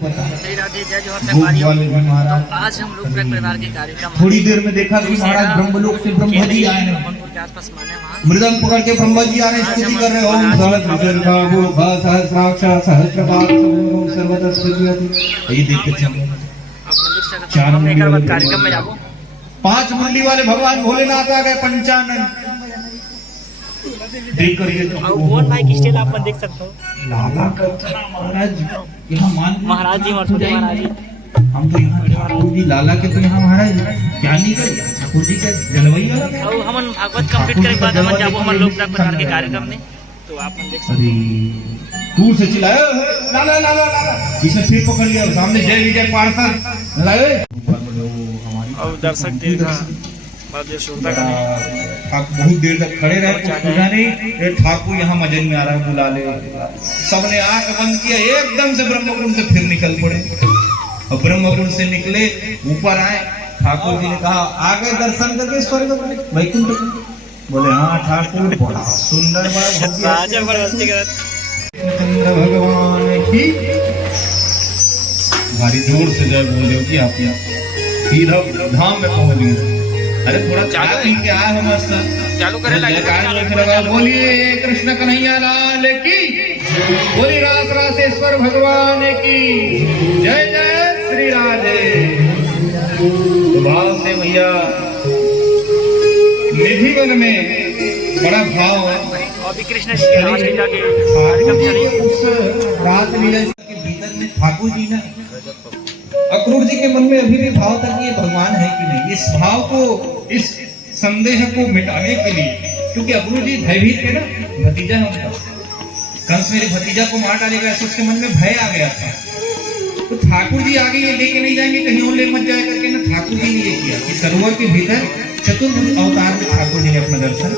श्री राधे जय जोहर संगवारियों। तो आज हम लोग परिवार के कार्यक्रम थोड़ी देर में देखा कि महाराज ब्रह्मलोक से ब्रह्मा जी आए हैं, के आसपास माने वहाँ मृदंग पकड़ के ब्रह्मा जी आ रहे हैं, स्तुति कर रहे हैं। ओम सहस्राक्ष ये देख के आप मंदिर से हम एक बार कार्यक्रम में जाबो। 5 मुंडी वाले भगवान भोलेनाथ आ गए, पंचानन देख कर ये कौन भाई की स्टाइल आप देख सकते हो। लाला करता महाराज यहाँ मान महाराज जी महाराज जी हम तो यहाँ ठाकुर जी लाला के तो यहाँ महाराज क्या नहीं कर ठाकुर जी का जलवैया और हम भागवत कंप्लीट करे के बाद हम जाबो हमारे लोक प्रकार के कार्यक्रम में। तो आप देख सकते हो दूर से चिल्लाया लाला लाला लाला, इसने फिर पकड़ लिया, सामने जय विजय पार्षद लाए और दर्शक देखा आप बहुत देर तक खड़े रहे, पूछा नहीं ठाकुर यहाँ मजन में आ रहा है, बुला ले। सबने आंख बंद किया, एकदम से ब्रह्मकुंड से फिर निकल पड़े और ब्रह्मकुंड से निकले ऊपर आए। ठाकुर जी ने कहा आ गए दर्शन करके स्वर्ग वैकुंठ में। बोले हाँ ठाकुर बड़ा सुंदर चंद्र भगवान की भारी जोर से जय बोले कि आप सीधा धाम में पहुंच गए। अरे थोड़ा चालू के आए हम चालू करे लगा। बोलिए कृष्ण कन्हैया लाल की, बोली रास रासेश्वर भगवान की जय जय श्री राधे। तो भाव से भैया निधि वन में बड़ा भाव है। अभी कृष्ण जी के रास लीला के कार्यक्रम चले। उस रास लीला के भीतर में ठाकुर जी ने अक्रूर जी के मन में अभी भी भाव था कि ये भगवान है कि नहीं। इस भाव को, इस संदेह को मिटाने के लिए, क्योंकि अक्रूर जी भयभीत थे ना, भतीजा है उनका, कंस मेरे भतीजा को मार डालेगा ऐसे उसके मन में भय आ गया था। तो ठाकुर जी आगे ये लेके नहीं जाएंगे, कहीं और ले मत जाए करके ना ठाकुर जी ने ये किया कि सरोवर के भीतर चतुर्भुज अवतार में ठाकुर जी ने अपना दर्शन।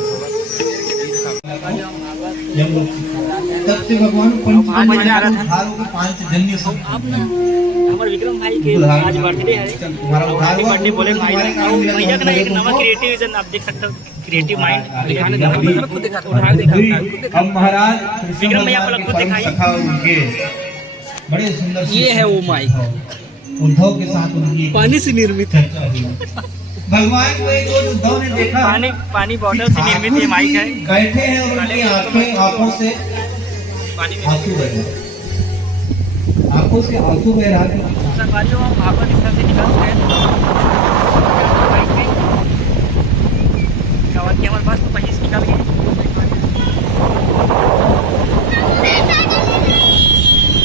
तब से भगवान पांचजन्य हमारे विक्रम भाई के आज बर्थडे है। हैप्पी बर्थडे बोले भाई भैया का एक नवा क्रिएटिविजन आप देख सकते हो, क्रिएटिव माइंड। अब महाराज विक्रम भैया को खुद दिखाई उनके बड़े सुंदर ये है वो माइक उद्धव के साथ उनकी पानी से निर्मित है। भगवान को एक और उद्धव ने देखा पानी बॉटल से निर्मित ये माइक है। बैठे हैं और उनकी आंखों से आंसू बह रहे, आंखों से आंसू बह रहा है। संगवारियों हम भागवत स्थल से निकल गए कवर की हमारे पास तो 25 निकल गए।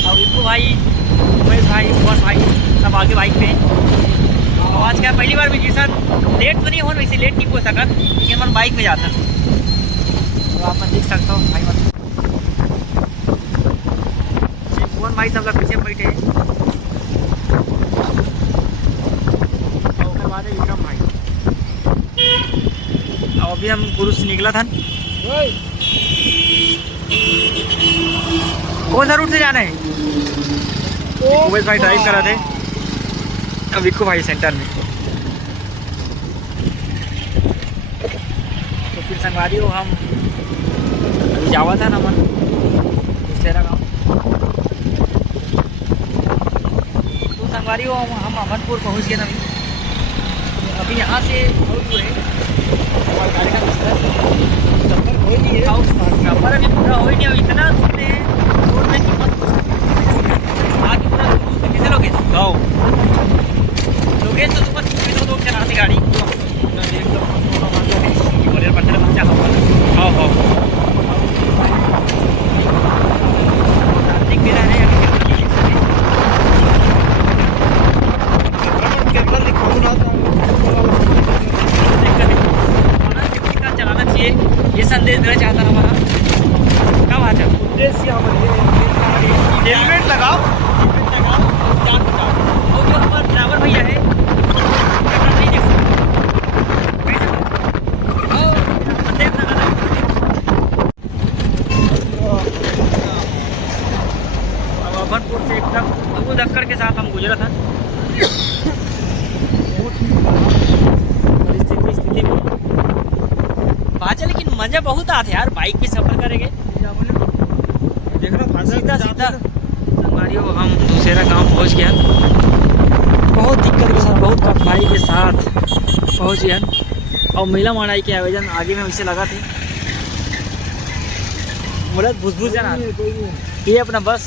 और इनको भाई उमेश भाई मोहन भाई सब आगे बाइक पे। और आज क्या पहली बार भी सर लेट तो नहीं हो, वैसे लेट नहीं हो सका लेकिन हमारे बाइक में जाता। तो आप देख सकते हो भाई मोहन भाई सब लोग पीछे बैठे हैं और उसके बाद विक्रम भाई। और अभी हम गुरु से निकला था। कौन सा रूट से जाना है? उमेश भाई ड्राइव करा थे, अब विक्को भाई सेंटर में। तो फिर संगवारी हो हम अभी जावा था ना मन दूसरा गाँव। तो संगवारी हो हम अमनपुर पहुँच गए ना अभी यहाँ से बहुत दूर है और कार्यक्रम सफर हो ही नहीं है। सफर अभी पूरा हो ही नहीं है, इतना दूर में रोड में कीमत आगे पूरा दूर से किसे लोगे गाँव लोगे तो तुम लोग चलाते गाड़ी बोले पत्थर बच्चा हाँ हाँ देख मेरा है चलाना चाहिए, ये संदेश देना चाहता हमारा। क्या बात है? उद्देश्य हेलमेट लगाओ और जो हमारा ड्राइवर भैया है नहीं देख अभनपुर से एकदम दो धक्कर के साथ हम गुजरा था। स्थिति में बाजा लेकिन मजा बहुत आते यार, बाइक पे सफर करेंगे। सीधा सीधा संगवारियों हम दूसरा गांव पहुंच गया। बहुत दिक्कत के साथ, बहुत कठिनाई के साथ पहुंच गया। और महिला मानाई के आयोजन आगे में उनसे लगा थे। मुरत भुसभुस जाना ये अपना बस।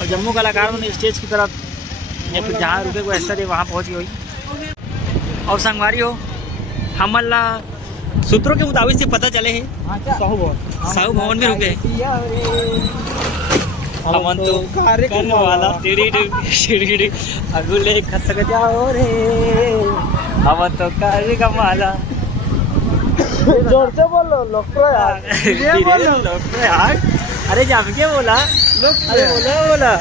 और जम्मू कलाकार ने स्टेज की तरफ या फिर जहाँ रुके को ऐसा वहाँ पहुँच गई। और संगवारी हो हमला सूत्रों के मुताबिक से पता चले हैं साहू भवन में रुके। हमन तो करने वाला अगुले खसक जाओ रे, हमन तो कार्यक्रमाला। जोर से बोलो लोग यार। अरे जम के बोला, अरे बोला।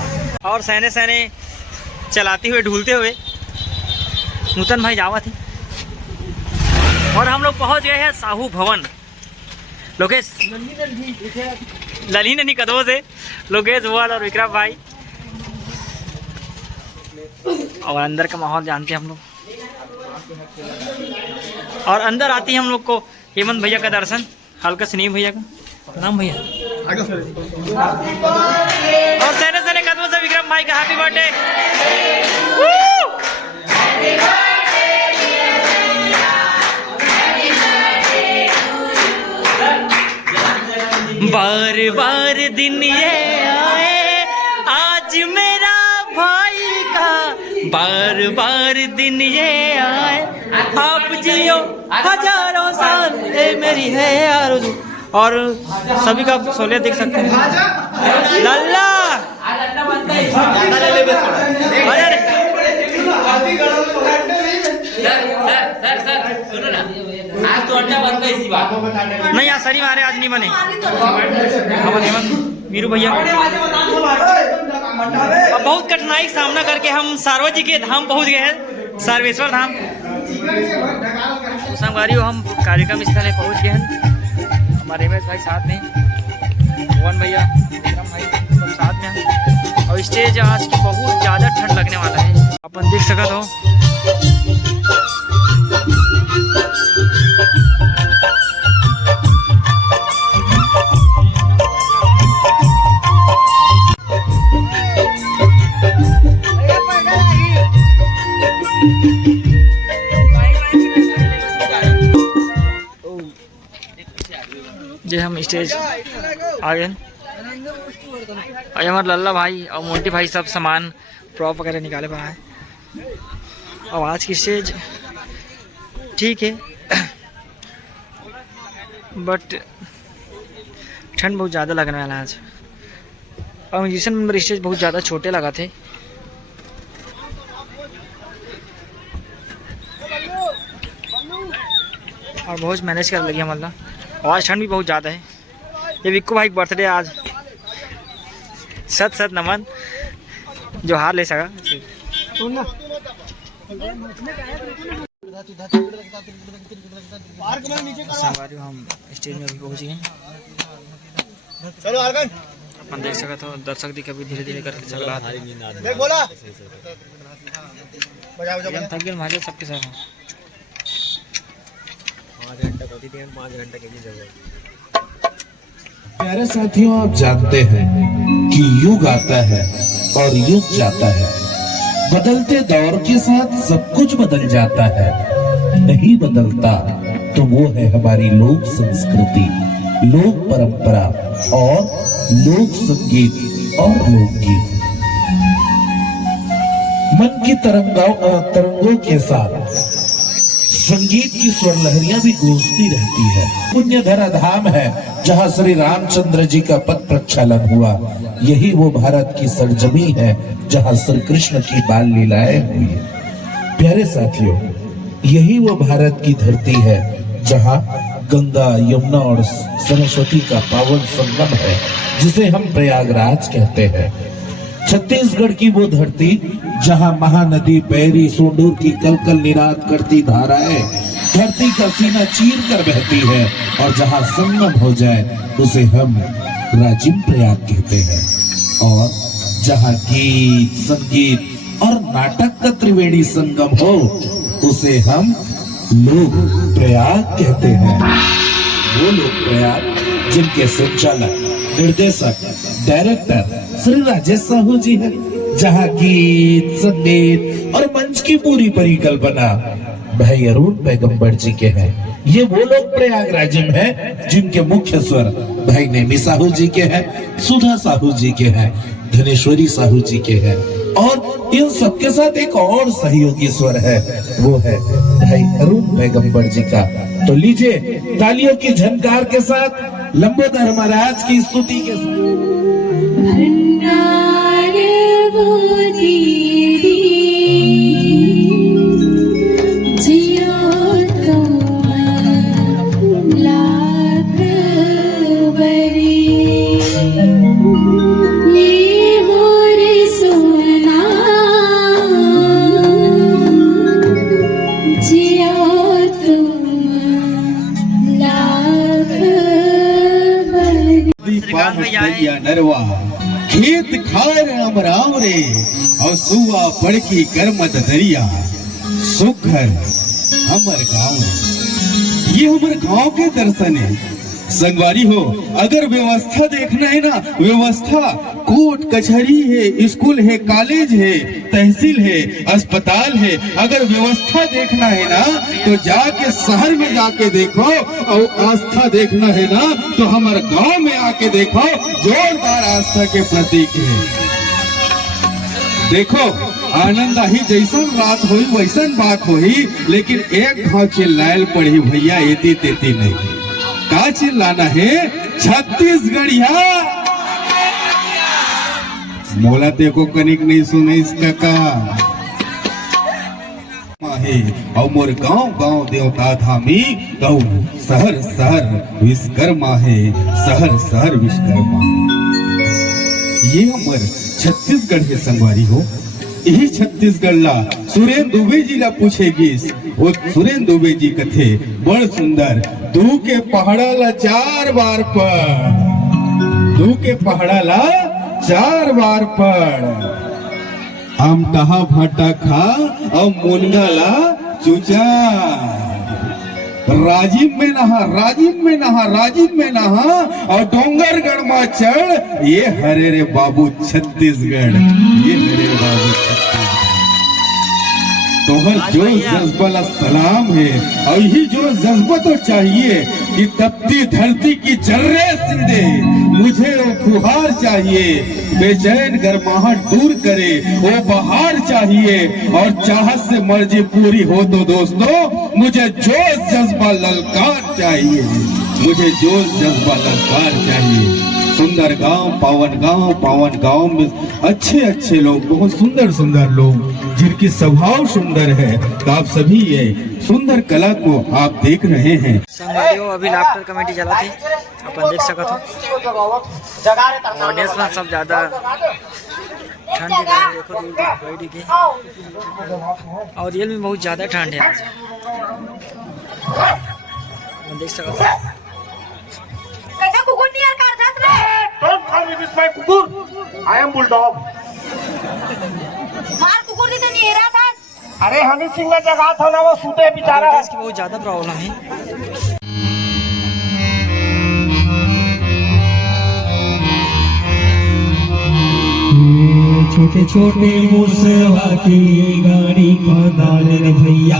और सहने सहने चलाते हुए ढूलते हुए नूतन भाई जावा थे। और हम लोग पहुंच गए हैं साहू भवन। लोकेश लली ननी कदमों से लोकेश भुआल और विक्रम भाई। और अंदर का माहौल जानते हैं हम लोग। और अंदर आती है हम लोग को हेमंत भैया का दर्शन, हल्का सनीम भैया का नाम भैया। और सहने सहने कदमों से विक्रम भाई का हैप्पी बर्थडे। बार बार दिन ये आए आज मेरा भाई का, बार बार दिन ये आए आप जियो हजारों साल मेरी है आरज़ू। और सभी का सोले देख सकते हैं। लल्ला सुनो ना, आज तो अंडा बन गई इसी बात नहीं। यार सरी मारे आज नहीं बने। हेमंत वीरू भैया बहुत कठिनाई का सामना करके हम सार्वजी के धाम पहुंच गए हैं, सर्वेश्वर धाम। संगवारी हम कार्यक्रम स्थल पहुंच गए हैं। हमारे हेमंत भाई साथ में, मोहन भैया, विक्रम भाई सब साथ में हैं। और स्टेज आज की बहुत ज़्यादा ठंड लगने वाला है, अपन देख सकते हो। जे हम स्टेज आ गए। और हमारे लल्ला भाई और मोंटी भाई सब सामान प्रॉप वगैरह निकाले पड़ा है। और आज की स्टेज ठीक है, बट ठंड बहुत ज़्यादा लगने वाला है आज। और म्यूजिशियन मेंबर स्टेज बहुत ज़्यादा छोटे लगा थे। और बहुत मैनेज कर लगी हमारा। और आज ठंड भी बहुत ज़्यादा है। ये विक्कू भाई बर्थडे आज, सत नमन जो हार ले सका। हम स्टेज में अभी पहुँच गए। अपन देख सका तो दर्शक दिखे भी धीरे धीरे करके चल रहा था। थक गए हमारे सबके साथ। 5 घंटा होती थी, 5 घंटा की जगह। प्यारे साथियों, आप जानते हैं कि युग आता है और युग जाता है। बदलते दौर के साथ सब कुछ बदल जाता है। नहीं बदलता तो वो है हमारी लोक संस्कृति, लोक परंपरा और लोक संगीत और लोकगीत। मन की तरंगों के साथ संगीत की स्वर लहरियां भी गूंजती रहती है। पुण्य धरा धाम है जहां श्री रामचंद्र जी का पद प्रक्षालन हुआ। यही वो भारत की सरजमी है जहां श्री कृष्ण की बाल लीलाएं हुई। प्यारे साथियों, यही वो भारत की धरती है जहां गंगा, यमुना और सरस्वती का पावन संगम है, जिसे हम प्रयागराज कहते हैं। छत्तीसगढ़ की वो धरती जहां महानदी पैरी सोंडूर की कलकल निरात करती धाराएं धरती का सीना चीर कर बहती है, और जहां संगम हो जाए उसे हम राजिम प्रयाग कहते हैं। और जहां गीत, संगीत और नाटक का त्रिवेणी संगम हो उसे हम लोक प्रयाग कहते हैं। वो लोक प्रयाग जिनके संचालक, निर्देशक, डायरेक्टर श्री राजेश साहू जी हैं, जहां गीत, संगीत और मंच की पूरी परिकल्पना भाई अरुण पैगंबर जी के हैं। ये वो लोग प्रयागराज में हैं जिनके मुख्य स्वर भाई नेमी साहू जी के हैं, सुधा साहू जी के हैं, धनेश्वरी साहू जी के हैं, और इन सबके साथ एक और सहयोगी स्वर है, वो है भाई अरुण पैगंबर जी का। तो लीजिए तालियों की झनकार के साथ लंबोदर महाराज की स्तुति के साथ नरवा खेत खार अमराम रे और सुआ पड़की करमत दरिया सुखर हमर गाँव रे। ये हमर गाँव के दर्शन है। संगवारी हो, अगर व्यवस्था देखना है ना, व्यवस्था कोर्ट कचहरी है, स्कूल है, कॉलेज है, तहसील है, अस्पताल है। अगर व्यवस्था देखना है ना तो जाके शहर में जाके देखो, और आस्था देखना है ना तो हमारे गांव में आके देखो। जोरदार आस्था के प्रतीक है। देखो आनंद ही जैसन रात हुई वैसन बात हुई, लेकिन एक भाव चिल्लायल पड़ी भैया, एती तेती नहीं। का चिल्लाना है? छत्तीसगढ़िया। मोला देखो कनिक नहीं सुने इसका का और मोर गांव गांव देवता धामी गौ शहर शहर विश्वकर्मा है, शहर शहर विश्वकर्मा। ये हमर छत्तीसगढ़ के संगवारी हो। यही छत्तीसगढ़ ला सुरेंद्र दुबे जी ला पूछेगी। वो सुरेंद्र दुबे जी कथे बड़ सुंदर, दू के पहाड़ा ला 4 बार पढ़, दू के पहाड़ा ला 4 बार पढ़। आम तहा भाटा खा और मुनगा ला चूचा। राजीव में नहा, राजीव में नहा, राजीव में नहा और डोंगरगढ़ में चढ़। ये हरे रे बाबू छत्तीसगढ़, ये हरे रे बाबू छत्तीसगढ़। तोहर जो जज्बा ला सलाम है, और यही जो जज्बा तो चाहिए कि तपती धरती की जर्रे सीधे मुझे वो फुहार चाहिए, बेचैन गर्माहट दूर करे वो बहार चाहिए। और चाहत से मर्जी पूरी हो तो दोस्तों मुझे जोश जज्बा ललकार चाहिए, मुझे जोश जज्बा ललकार चाहिए। सुंदर गांव, पावन गांव में अच्छे अच्छे लोग, बहुत सुंदर सुंदर लोग जिनकी स्वभाव सुंदर है। तो आप सभी ये सुंदर कला को आप देख रहे हैं। संगवारियों अभी लाफ्टर कमेटी चला थी, अपन देख सकत हो। ऑडियंस में सब ज्यादा ठंड देखो दूर की, और रियल में बहुत ज्यादा ठंड है आज, देख सकते हो। Don't call me this my कुकुर. I am bulldog. मार कुकुर नहीं नहीं हेरा था। अरे हनी सिंह ने जगह था ना, वो सूते बेचारा है। इसकी बहुत ज्यादा प्रॉब्लम है। छोटे छोटे मुसवा की गाड़ी खदान रे भैया,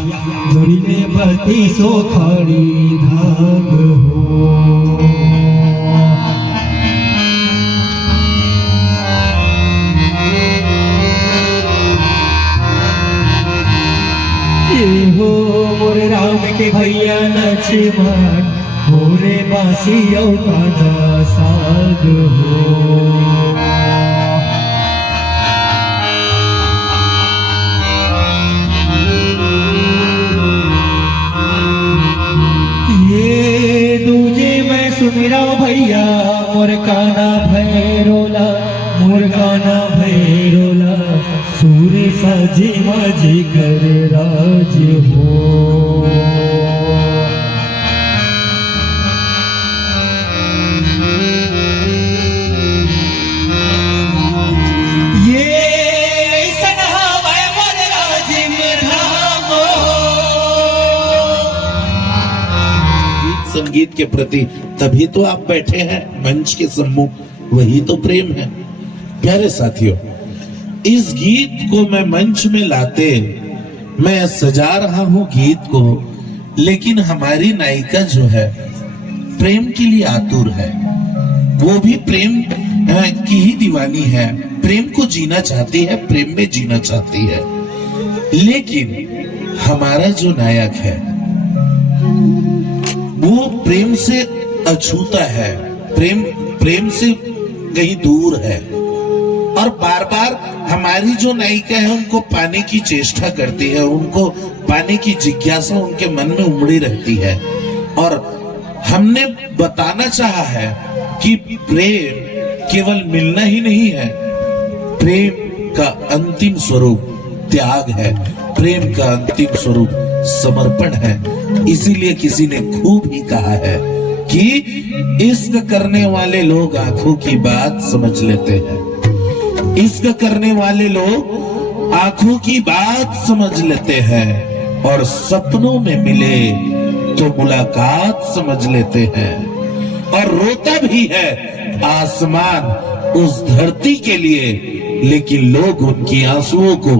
जोड़ी में बत्ती सो खड़ी धाग हो। हो मोरे राम के भैया लक्ष्मण, मोरे बासी औकादा साग हो। ये दूजे मैं सुमिरा भैया, मोर काना भैरोला, मोर काना भैरोला, सूर्य साजी माजी कर राज हो। ये सनहा मैं मोर राजिम धाम हो। गीत के प्रति, तभी तो आप बैठे हैं मंच के सम्मुख, वही तो प्रेम है। प्यारे साथियों, इस गीत को मैं मंच में लाते मैं सजा रहा हूं गीत को, लेकिन हमारी नायिका जो है प्रेम के लिए आतुर है, वो भी प्रेम की ही दीवानी है, प्रेम को जीना चाहती है, प्रेम में जीना चाहती है। लेकिन हमारा जो नायक है वो प्रेम से अछूता है, प्रेम से कहीं दूर है, और बार बार हमारी जो नायिका है उनको पाने की चेष्टा करती है, उनको पाने की जिज्ञासा उनके मन में उमड़ी रहती है। और हमने बताना चाहा है कि प्रेम केवल मिलना ही नहीं है, प्रेम का अंतिम स्वरूप त्याग है, प्रेम का अंतिम स्वरूप समर्पण है। इसीलिए किसी ने खूब ही कहा है कि इश्क करने वाले लोग आंखों की बात समझ लेते हैं, इश्क करने वाले लोग आंखों की बात समझ लेते हैं, और सपनों में मिले तो मुलाकात समझ लेते हैं। और रोता भी है आसमान उस धरती के लिए, लेकिन लोग उनकी आंसुओं को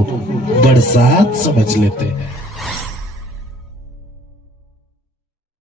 बरसात समझ लेते हैं।